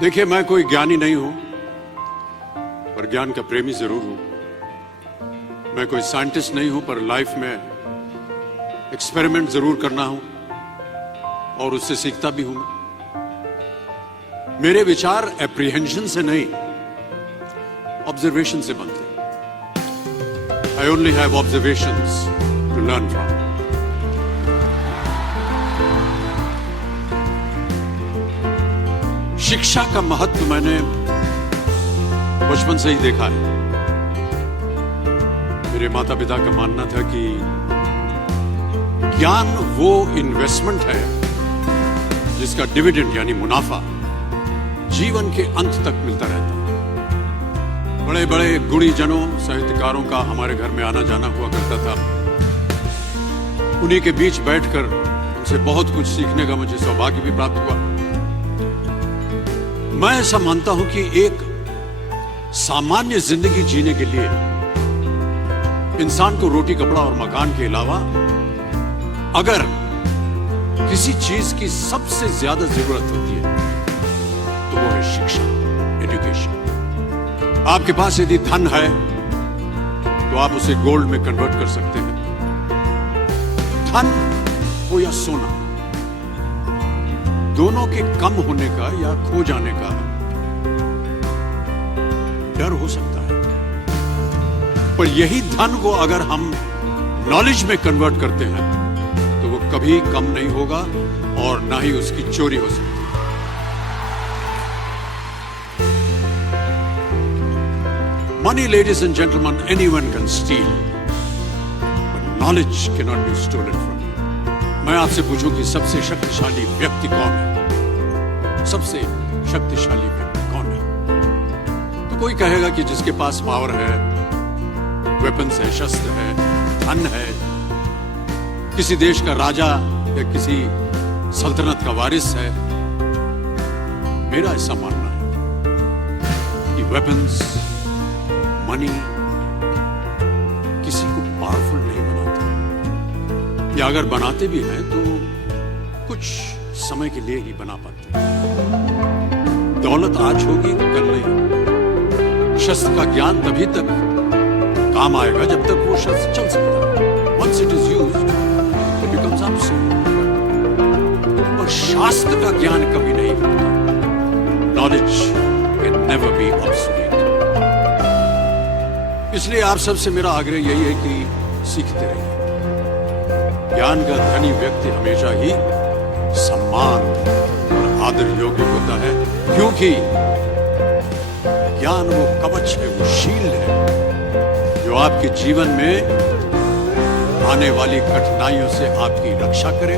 देखिए, मैं कोई ज्ञानी नहीं हूं, पर ज्ञान का प्रेमी जरूर हूं। मैं कोई साइंटिस्ट नहीं हूं, पर लाइफ में एक्सपेरिमेंट जरूर करना हूं और उससे सीखता भी हूं। मेरे विचार एप्रीहेंशन से नहीं, ऑब्जर्वेशन से बनते हैं। I only have observations to learn from. शिक्षा का महत्व मैंने बचपन से ही देखा है। मेरे माता पिता का मानना था कि ज्ञान वो इन्वेस्टमेंट है जिसका डिविडेंड यानी मुनाफा जीवन के अंत तक मिलता रहता है। बड़े बड़े गुणीजनों, साहित्यकारों का हमारे घर में आना जाना हुआ करता था। उन्हीं के बीच बैठकर उनसे बहुत कुछ सीखने का मुझे सौभाग्य भी प्राप्त हुआ। मैं ऐसा मानता हूं कि एक सामान्य जिंदगी जीने के लिए इंसान को रोटी, कपड़ा और मकान के अलावा अगर किसी चीज की सबसे ज्यादा जरूरत होती है तो वो है शिक्षा, एजुकेशन। आपके पास यदि धन है तो आप उसे गोल्ड में कन्वर्ट कर सकते हैं। धन हो या सोना, दोनों के कम होने का या खो जाने का डर हो सकता है, पर यही धन को अगर हम नॉलेज में कन्वर्ट करते हैं तो वो कभी कम नहीं होगा और ना ही उसकी चोरी हो सकती है। Money, ladies and gentlemen, anyone can steal, but knowledge cannot be stolen from you. मैं आपसे पूछूं कि सबसे शक्तिशाली व्यक्ति कौन है? सबसे शक्तिशाली व्यक्ति कौन है? तो कोई कहेगा कि जिसके पास पावर है, वेपन्स है, शस्त्र है, धन है, किसी देश का राजा या किसी सल्तनत का वारिस है। मेरा ऐसा मानना है कि वेपन्स, मनी किसी को पावरफुल नहीं बनाते, या अगर बनाते भी हैं तो कुछ समय के लिए ही बना पाते हैं। दौलत आज होगी, कल नहीं। शस्त्र का ज्ञान तभी तक काम आएगा जब तक वो शस्त्र चल सकता है। Once it is used, it becomes obsolete. और शास्त्र का ज्ञान कभी नहीं होता। Knowledge can never be obsolete. इसलिए आप सबसे मेरा आग्रह यही है कि सीखते रहिए। ज्ञान का धनी व्यक्ति हमेशा ही सम्मान और आदर योग्य होता है, क्योंकि ज्ञान वो कवच है, वो शील्ड है जो आपके जीवन में आने वाली कठिनाइयों से आपकी रक्षा करे